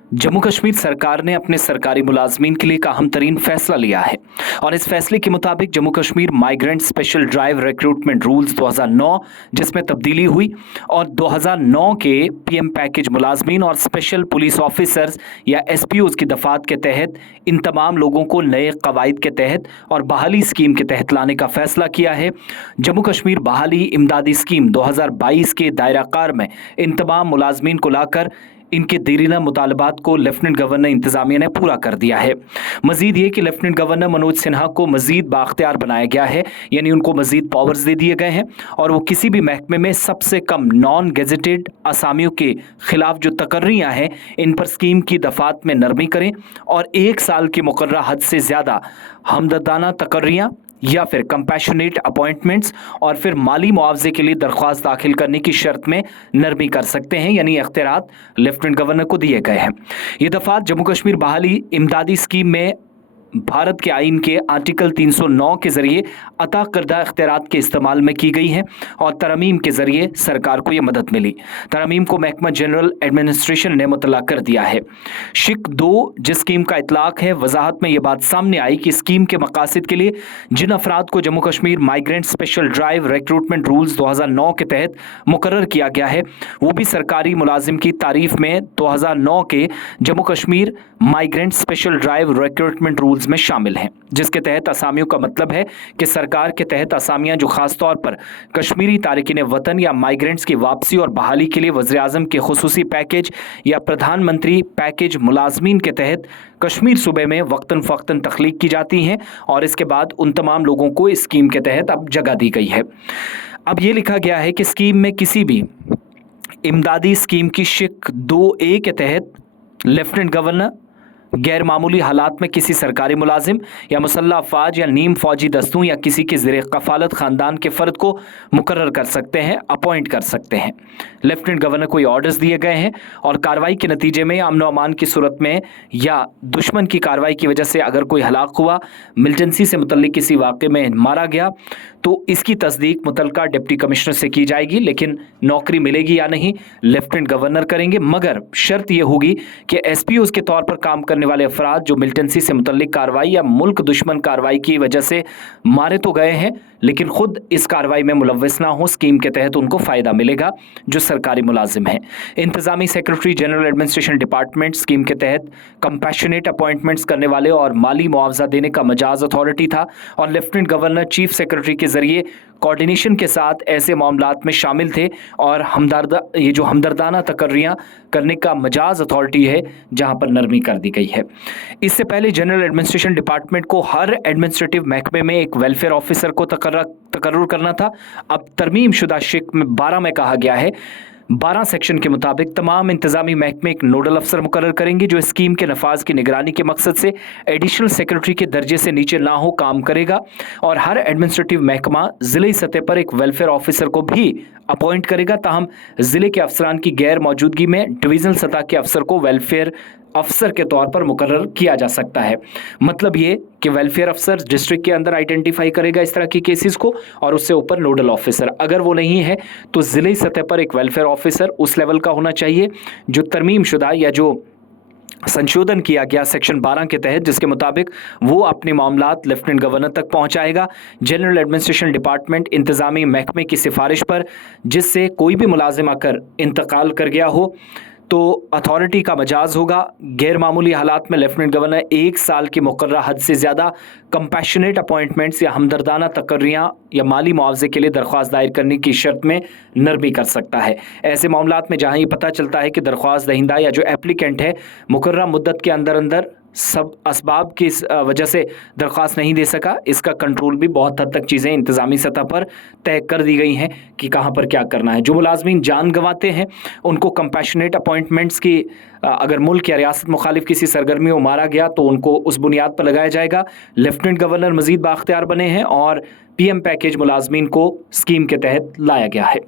जम्मू कश्मीर सरकार ने अपने सरकारी मुलाजमीन के लिए एक अहम तरीन फैसला लिया है और इस फैसले के मुताबिक Jammu Kashmir migrant special drive recruitment rules 2009 जिसमें तब्दीली हुई और 2009 के पीएम पैकेज मुलाजमीन और स्पेशल पुलिस ऑफिसर्स या एसपीओज की दफात के तहत इन तमाम लोगों को नए कवायद के तहत और बहाली स्कीम के तहत लाने का फैसला किया है। जम्मू कश्मीर बहाली इमदादी स्कीम 2022 के दायरा कार में इन तमाम मुलाजमीन को लाकर इनके देरीना मुतालबात को लेफ्टिनेंट गवर्नर इंतजामिया ने पूरा कर दिया है। मजीद ये कि लेफ्टिनेंट गवर्नर मनोज सिन्हा को मजीद बाख्तियार बनाया गया है, यानी उनको मजीद पावर्स दे दिए गए हैं और वो किसी भी महकमे में सबसे कम नॉन गेजेटेड असामियों के खिलाफ जो तकर्रियाँ हैं इन पर स्कीम की दफात में नरमी करें और 1 साल की मुकर्ररा हद से ज़्यादा हमदर्दाना तकर्रियाँ या फिर कंपैशनेट अपॉइंटमेंट्स और फिर माली मुआवजे के लिए दरख्वास्त दाखिल करने की शर्त में नरमी कर सकते हैं, यानी इख्तियारात लेफ्टिनेंट गवर्नर को दिए गए हैं। ये दफात जम्मू कश्मीर बहाली इमदादी स्कीम में भारत के आइन के आर्टिकल 309 के जरिए अता करदा इख्तियारात के इस्तेमाल में की गई हैं और तरमीम के जरिए सरकार को यह मदद मिली। तरमीम को महकमा जनरल एडमिनिस्ट्रेशन ने मुतल्ला कर दिया है। शिक 2 जिस स्कीम का इतलाक है, वजाहत में यह बात सामने आई कि स्कीम के मकासद के लिए जिन अफराद को Jammu Kashmir migrant special drive recruitment rules 2009 के तहत मुकर्रर किया गया है, वो भी सरकारी मुलाजिम की तारीफ में 2009 के Jammu Kashmir migrant special drive recruitment rules में शामिल हैं, जिसके तहत असामियों का मतलब है कि सरकार के तहत असामियां जो खास तौर पर कश्मीरी तारिकीन वतन या माइग्रेंट्स की वापसी और बहाली के लिए वज़ीर आज़म के खुसूसी पैकेज या प्रधानमंत्री पैकेज मुलाजमीन के तहत कश्मीर सूबे में वक्तन फ़क्तन तख्लीक की जाती हैं और इसके बाद उन तमाम लोगों को इस स्कीम के तहत अब जगह दी गई है। अब ये लिखा गया है कि स्कीम में किसी भी इमदादी स्कीम की शिक 2A के तहत लेफ्टिनेंट गवर्नर गैर मामूली हालात में किसी सरकारी मुलाजिम या मुसल्लह अफवाज या नीम फौजी दस्तों या किसी के ज़ेरे कफालत ख़ानदान के फ़र्द को मुकर्रर कर सकते हैं, अपॉइंट कर सकते हैं। लेफ्टिनेंट गवर्नर को ये ऑर्डर्स दिए गए हैं और कार्रवाई के नतीजे में अमन व अमान की सूरत में या दुश्मन की कार्रवाई की वजह से अगर कोई हलाक हुआ, मिलिटेंसी से मुतल्लिक किसी वाक़े में मारा गया, तो इसकी तस्दीक मुतल्लका डिप्टी कमिश्नर से की जाएगी, लेकिन नौकरी मिलेगी या नहीं लेफ्टिनेंट गवर्नर करेंगे, मगर शर्त यह होगी कि एसपीओ के तौर पर काम करने वाले अफराद जो मिलिटेंसी से मुतल्लिक कार्रवाई या मुल्क दुश्मन कार्रवाई की वजह से मारे तो गए हैं लेकिन खुद इस कार्रवाई में मुलव्वस ना हो, स्कीम के तहत उनको फ़ायदा मिलेगा जो सरकारी मुलाजिम हैं। इंतज़ामी secretary general administration department scheme के तहत कंपैशनेट अपॉइंटमेंट्स करने वाले और माली मुआवजा देने का मजाज अथॉरिटी था और लेफ्टिनेंट गवर्नर चीफ सेक्रेटरी के जरिए कोऑर्डिनेशन के साथ ऐसे मामलात में शामिल थे और ये जो हमदर्दाना तकर्रियाँ करने का मजाज अथॉरिटी है जहाँ पर नरमी कर दी गई है। इससे पहले जनरल एडमिनिस्ट्रेशन डिपार्टमेंट को हर एडमिनिस्ट्रेटिव महकमे में एक वेलफेयर ऑफिसर को तकर्रुर करना था। अब तरमीम शुदा शिक में 12 में कहा गया है 12 सेक्शन के मुताबिक तमाम इंतजामी महकमे एक नोडल अफसर मुकर्रर करेंगे जो स्कीम के नफाज की निगरानी के मकसद से एडिशनल सेक्रेटरी के दर्जे से नीचे ना हो काम करेगा और हर एडमिनिस्ट्रेटिव महकमा ज़िले सतह पर एक वेलफेयर ऑफिसर को भी अपॉइंट करेगा। ताहम ज़िले के अफसरान की गैर मौजूदगी में डिवीज़नल सतह के अफसर को वेलफेयर अफसर के तौर पर मुकर्रर किया जा सकता है। मतलब ये कि वेलफेयर अफसर डिस्ट्रिक्ट के अंदर आइडेंटिफाई करेगा इस तरह की केसेस को और उससे ऊपर नोडल ऑफिसर, अगर वो नहीं है तो ज़िले सतह पर एक वेलफेयर ऑफिसर उस लेवल का होना चाहिए जो तरमीम शुदा या जो संशोधन किया गया सेक्शन 12 के तहत, जिसके मुताबिक वो अपने मामलात लेफ्टिनेंट गवर्नर तक पहुंचाएगा। जनरल एडमिनिस्ट्रेशन डिपार्टमेंट इंतजामी महकमे की सिफारिश पर जिससे कोई भी मुलाजिम आकर इंतकाल कर गया हो तो अथॉरिटी का मजाज होगा गैर मामूली हालात में लेफ्टिनेंट गवर्नर 1 साल की मुकर्ररा हद से ज़्यादा कंपैशनेट अपॉइंटमेंट्स या हमदर्दाना तकर्रियाँ या माली मुआवजे के लिए दरख्वास्त दायर करने की शर्त में नरमी कर सकता है। ऐसे मामलात में जहाँ ये पता चलता है कि दरख्वास्त दहिंदा या जो एप्लीकेंट है मुकर्ररा मुद्दत के अंदर अंदर सब असबाब की वजह से दरख्वास्त नहीं दे सका, इसका कंट्रोल भी बहुत हद तक चीज़ें इंतज़ामी सतह पर तय कर दी गई हैं कि कहाँ पर क्या करना है। जो मुलाजमीन जान गंवाते हैं उनको कंपैशनेट अपॉइंटमेंट्स की अगर मुल्क या रियासत मुखालिफ किसी सरगर्मी में मारा गया तो उनको उस बुनियाद पर लगाया जाएगा। लेफ्टिनेंट गवर्नर मजीद बाख्तियार बने हैं और पीएम पैकेज मुलाजमीन को स्कीम के तहत लाया गया है।